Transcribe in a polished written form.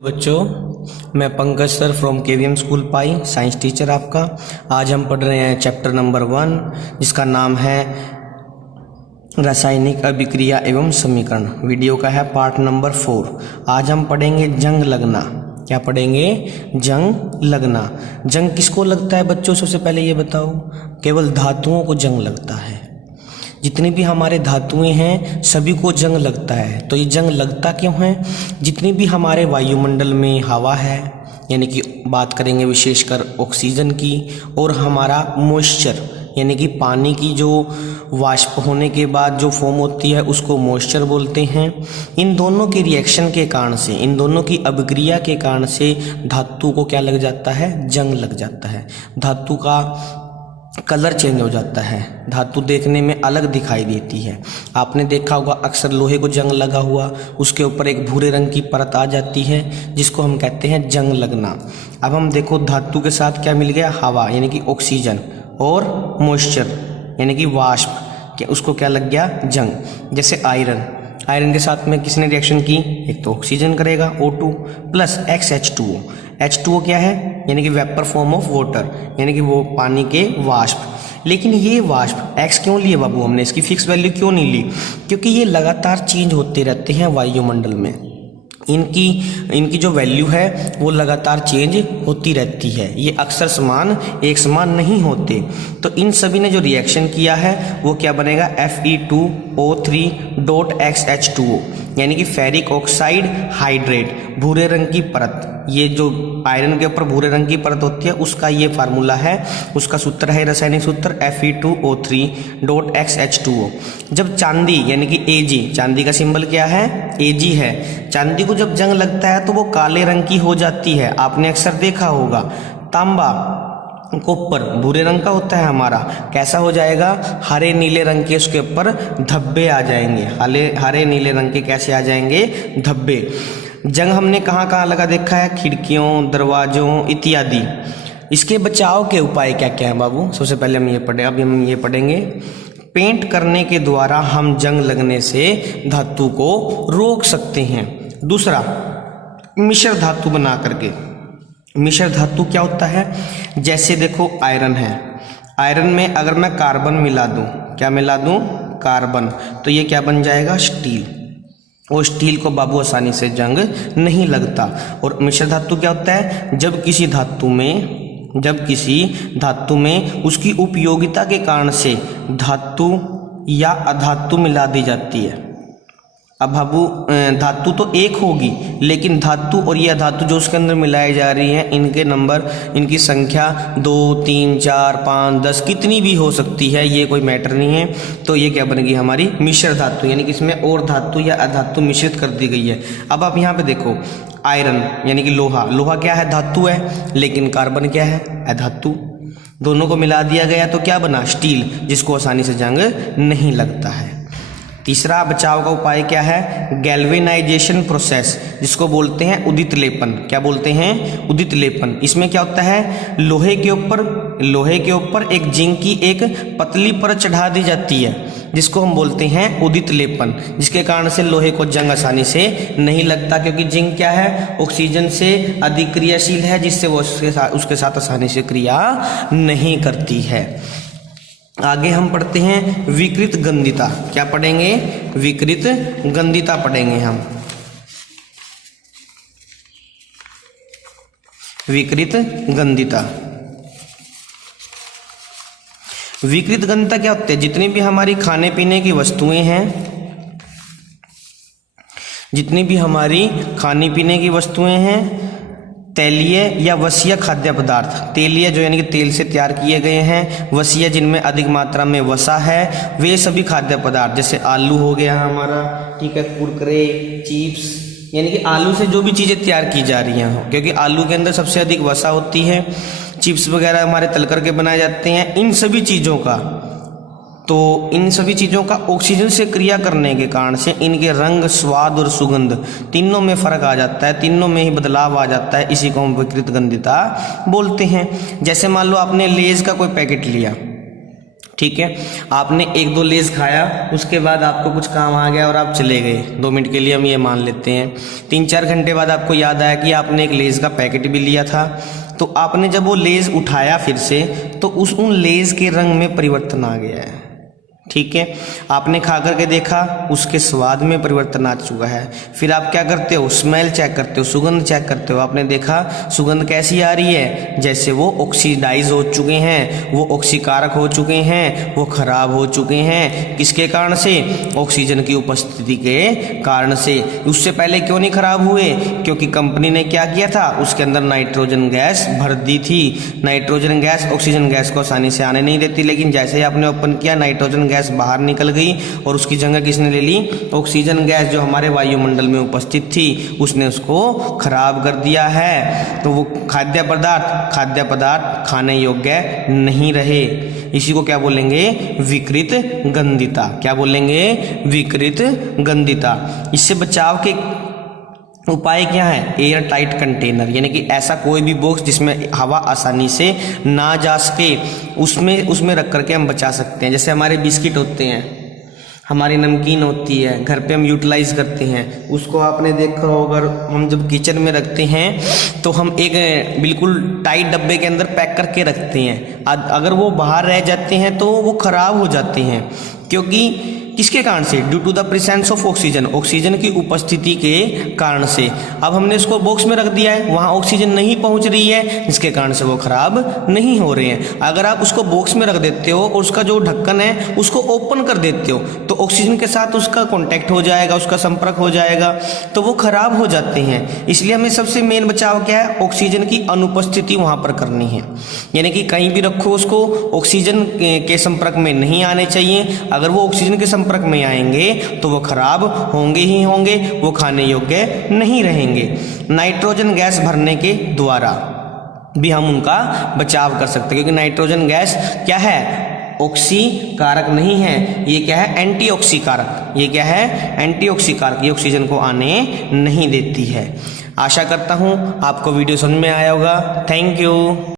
बच्चों, मैं Pankaj sir from KVM school pi, science teacher आपका। आज हम पढ़ रहे हैं चैप्टर नंबर 1, जिसका नाम है रासायनिक अभिक्रिया एवं समीकरण। वीडियो का है पार्ट नंबर 4। आज हम पढ़ेंगे जंग लगना। क्या पढ़ेंगे? जंग लगना। जंग किसको लगता है बच्चों? सबसे पहले ये बताओ। केवल धातुओं को जंग लगता है। जितनी भी हमारे धातुएं हैं सभी को जंग लगता है। तो ये जंग लगता क्यों है? जितनी भी हमारे वायुमंडल में हवा है, यानी कि बात करेंगे विशेषकर ऑक्सीजन की, और हमारा मॉइस्चर यानी कि पानी की जो वाष्प होने के बाद जो फॉर्म होती है उसको मॉइस्चर बोलते हैं। इन दोनों के रिएक्शन के कारण से, इन दोनों की अभिक्रिया के कारण से धातु को क्या लग जाता है? जंग लग जाता है। धातु का कलर चेंज हो जाता है, धातु देखने में अलग दिखाई देती है। आपने देखा होगा अक्सर लोहे को जंग लगा हुआ, उसके ऊपर एक भूरे रंग की परत आ जाती है जिसको हम कहते हैं जंग लगना। अब हम देखो धातु के साथ क्या मिल गया? हवा यानी कि ऑक्सीजन, और मॉइस्चर यानी कि वाष्प, क्या उसको क्या लग गया? जंग। जैसे आयरन के साथ में किसने रिएक्शन की? एक तो ऑक्सीजन करेगा O2 प्लस XH2O। H2O क्या है? यानी कि वेपर फॉर्म ऑफ वाटर, यानी कि वो पानी के वाष्प। लेकिन ये वाष्प X क्यों लिए बाबू हमने? इसकी फिक्स वैल्यू क्यों नहीं ली? क्योंकि ये लगातार चेंज होते रहते हैं वायुमंडल में। इनकी जो वैल्यू है वो लगातार चेंज होती रहती है। ये अक्सर एक समान नहीं होते। तो इन सभी ने जो रिएक्शन किया है वो क्या बनेगा? Fe2O3.XH2O, यानी कि फेरिक ऑक्साइड हाइड्रेट, भूरे रंग की परत। ये जो आयरन के ऊपर भूरे रंग की परत होती है उसका ये फार्मूला है, उसका सूत्र है, रासायनिक सूत्र Fe2O3.XH2O। जब चांदी यानी कि Ag, चांदी का सिंबल क्या है? Ag है। चांदी को जब जंग लगता है तो वो काले रंग की हो जाती है। आपने अक्सर देखा होगा। तांबा, कॉपर भूरे रंग का होता है हमारा, कैसा हो जाएगा? हरे नीले रंग के उसके ऊपर धब्बे आ जाएंगे। हरे नीले रंग के कैसे आ जाएंगे? धब्बे। जंग हमने कहाँ कहाँ लगा देखा है? खिड़कियों, दरवाजों इत्यादि। इसके बचाव के उपाय क्या क्या है बाबू? सबसे पहले हम ये पढ़ेंगे। पेंट करने के द्वारा हम जंग लगने से धातु को रोक सकते हैं। दूसरा, मिश्र धातु बना करके। मिश्र धातु क्या होता है? जैसे देखो आयरन है, आयरन में अगर मैं कार्बन मिला दूं, क्या मिला दूं? कार्बन, तो ये क्या बन जाएगा? स्टील। और स्टील को बाबू आसानी से जंग नहीं लगता। और मिश्र धातु क्या होता है? जब किसी धातु में उसकी उपयोगिता के कारण से धातु या अधातु मिला दी जाती है। अब बाबू धातु तो एक होगी, लेकिन धातु और ये अधातु जो उसके अंदर मिलाई जा रही हैं, इनके नंबर, इनकी संख्या 2, 3, 4, 5, 10 कितनी भी हो सकती है, ये कोई मैटर नहीं है। तो ये क्या बनेगी? हमारी मिश्र धातु, यानी कि इसमें और धातु या अधातु मिश्रित कर दी गई है। अब आप यहाँ पे देखो, आयरन यानी कि लोहा क्या है? धातु है, लेकिन कार्बन क्या है? अधातु। दोनों को मिला दिया गया तो क्या बना? स्टील, जिसको आसानी से जंग नहीं लगता है। तीसरा बचाव का उपाय क्या है? गैल्वेनाइजेशन प्रोसेस, जिसको बोलते हैं उदित लेपन। क्या बोलते हैं? उदित लेपन। इसमें क्या होता है? लोहे के ऊपर एक जिंक की एक पतली परत चढ़ा दी जाती है, जिसको हम बोलते हैं उदित लेपन, जिसके कारण से लोहे को जंग आसानी से नहीं लगता। क्योंकि जिंक क्या है? ऑक्सीजन से अधिक क्रियाशील है, जिससे वो उसके साथ आसानी से क्रिया नहीं करती है। आगे हम पढ़ते हैं विकृत गंधिता। क्या पढ़ेंगे? विकृत गंधिता पढ़ेंगे हम। विकृत गंधिता। विकृत गंधिता क्या होती है? जितनी भी हमारी खाने पीने की वस्तुएं हैं, तैलीय या वसीय खाद्य पदार्थ, तेलीय जो यानी कि तेल से तैयार किए गए हैं, वसीय जिनमें अधिक मात्रा में वसा है, वे सभी खाद्य पदार्थ, जैसे आलू हो गया हमारा, ठीक है, कुरकुरे, चिप्स, यानी कि आलू से जो भी चीज़ें तैयार की जा रही हैं, क्योंकि आलू के अंदर सबसे अधिक वसा होती है। चिप्स वगैरह हमारे तल करके बनाए जाते हैं। इन सभी चीज़ों का ऑक्सीजन से क्रिया करने के कारण से इनके रंग, स्वाद और सुगंध तीनों में फर्क आ जाता है, तीनों में ही बदलाव आ जाता है। इसी को हम विकृत गंधिता बोलते हैं। जैसे मान लो आपने लेज का कोई पैकेट लिया, ठीक है, आपने 1-2 लेज खाया, उसके बाद आपको कुछ काम आ गया और आप चले गए 2 मिनट के लिए, हम ये मान लेते हैं। 3-4 घंटे बाद आपको याद आया कि आपने एक लेज का पैकेट भी लिया था। तो आपने जब वो लेज उठाया फिर से, तो उन लेज के रंग में परिवर्तन आ गया है। ठीक है, आपने खा करके देखा, उसके स्वाद में परिवर्तन आ चुका है। फिर आप क्या करते हो, स्मेल चेक करते हो, सुगंध चेक करते हो। आपने देखा सुगंध कैसी आ रही है, जैसे वो ऑक्सीडाइज हो चुके हैं, वो ऑक्सीकारक हो चुके हैं, वो खराब हो चुके हैं। किसके कारण से, ऑक्सीजन की उपस्थिति के कारण से। उससे पहले क्यों नहीं खराब हुए, क्योंकि कंपनी ने क्या किया था, उसके अंदर नाइट्रोजन गैस भर दी थी। नाइट्रोजन गैस ऑक्सीजन गैस को आसानी से आने नहीं देती, लेकिन जैसे ही आपने ओपन किया, नाइट्रोजन गैस बाहर निकल गई और उसकी जगह किसने ले ली, ऑक्सीजन गैस जो हमारे वायुमंडल में उपस्थित थी, उसने उसको खराब कर दिया है। तो वो खाद्य पदार्थ खाने योग्य नहीं रहे। इसी को क्या बोलेंगे, विकृत गंधिता। क्या बोलेंगे, विकृत गंधिता। इससे बचाव के उपाय क्या है, एयर टाइट कंटेनर, यानी कि ऐसा कोई भी बॉक्स जिसमें हवा आसानी से ना जा सके, उसमें रख करके हम बचा सकते हैं। जैसे हमारे बिस्किट होते हैं, हमारी नमकीन होती है, घर पे हम यूटिलाइज करते हैं, उसको आपने देखा होगा, हम जब किचन में रखते हैं तो हम एक बिल्कुल टाइट डब्बे के अंदर पैक करके रखते हैं। अगर वो बाहर रह जाते हैं तो वो खराब हो जाते हैं, क्योंकि किसके कारण से, due to the presence of oxygen, oxygen की उपस्थिति के कारण से। अब हमने इसको बॉक्स में रख दिया है, वहाँ ऑक्सीजन नहीं पहुँच रही है, जिसके कारण से वो खराब नहीं हो रहे हैं। अगर आप उसको बॉक्स में रख देते हो और उसका जो ढक्कन है उसको ओपन कर देते हो, तो ऑक्सीजन के साथ उसका कॉन्टैक्ट हो जाएगा, उसका संपर्क हो जाएगा, तो वो खराब हो जाते हैं। इसलिए हमें सबसे मेन बचाव क्या है, ऑक्सीजन की अनुपस्थिति वहाँ पर करनी है। यानी कि कहीं भी रखो उसको, ऑक्सीजन के संपर्क में नहीं आने चाहिए। अगर वो ऑक्सीजन के संपर्क में आएंगे तो वो खराब होंगे ही होंगे, वो खाने योग्य नहीं रहेंगे। नाइट्रोजन गैस भरने के द्वारा भी हम उनका बचाव कर सकते हैं, क्योंकि नाइट्रोजन गैस क्या है, ऑक्सीकारक नहीं है, ये क्या है, एंटीऑक्सीकारक। ये क्या है, एंटीऑक्सीकारक। ये ऑक्सीजन को आने नहीं देती है। आशा करता हूं आपको वीडियो समझ में आया होगा। Thank you.